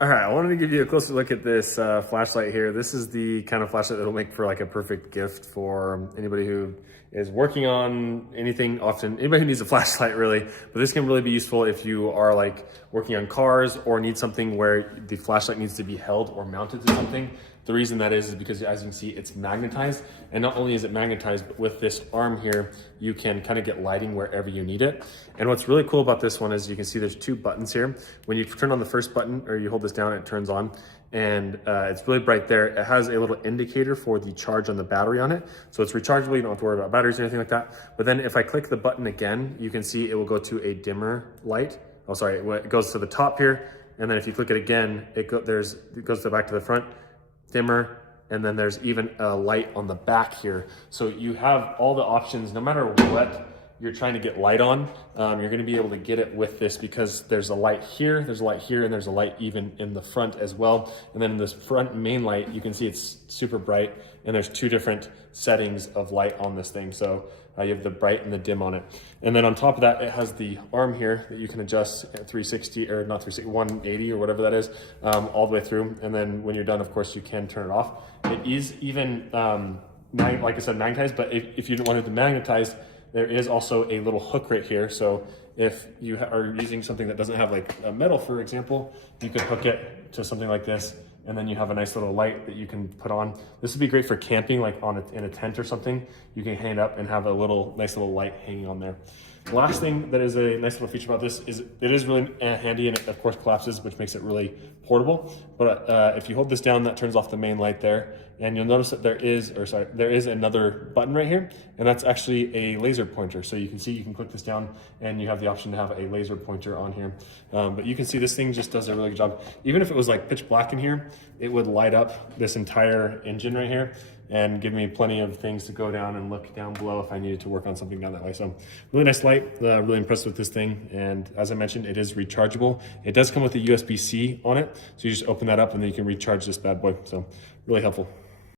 All right, I wanted to give you a closer look at this flashlight here. This is the kind of flashlight that'll make for like a perfect gift for anybody who is working on anything, often anybody who needs a flashlight really, but this can really be useful if you are like working on cars or need something where the flashlight needs to be held or mounted to something. The reason that is because, as you can see, it's magnetized, and not only is it magnetized, but with this arm here, you can kind of get lighting wherever you need it. And what's really cool about this one is you can see there's two buttons here. When you turn on the first button, or you hold this down, it turns on, and it's really bright there. It has a little indicator for the charge on the battery on it. So it's rechargeable, you don't have to worry about batteries or anything like that. But then if I click the button again, you can see it will go to a dimmer light. Oh, sorry, it goes to the top here. And then if you click it again, it goes back to the front, dimmer, and then there's even a light on the back here. So you have all the options, no matter what you're trying to get light on, you're gonna be able to get it with this because there's a light here, there's a light here, and there's a light even in the front as well. And then this front main light, you can see it's super bright, and there's two different settings of light on this thing. So you have the bright and the dim on it. And then on top of that, it has the arm here that you can adjust at 360, or not 360, 180 or whatever that is, all the way through. And then when you're done, of course, you can turn it off. It is even, like I said, magnetized, but if you don't want it to magnetize, there is also a little hook right here. So if you are using something that doesn't have like a metal, for example, you could hook it to something like this, and then you have a nice little light that you can put on. This would be great for camping, like in a tent or something. You can hang it up and have a nice little light hanging on there. The last thing that is a nice little feature about this is it is really handy, and it of course collapses, which makes it really portable. But if you hold this down, that turns off the main light there. And you'll notice that there is another button right here, and that's actually a laser pointer. So you can see, you can click this down and you have the option to have a laser pointer on here. But you can see this thing just does a really good job. Even if it was like pitch black in here, it would light up this entire engine right here and give me plenty of things to go down and look down below if I needed to work on something down that way. So really nice light, really impressed with this thing. And as I mentioned, it is rechargeable. It does come with a USB-C on it. So you just open that up and then you can recharge this bad boy. So really helpful.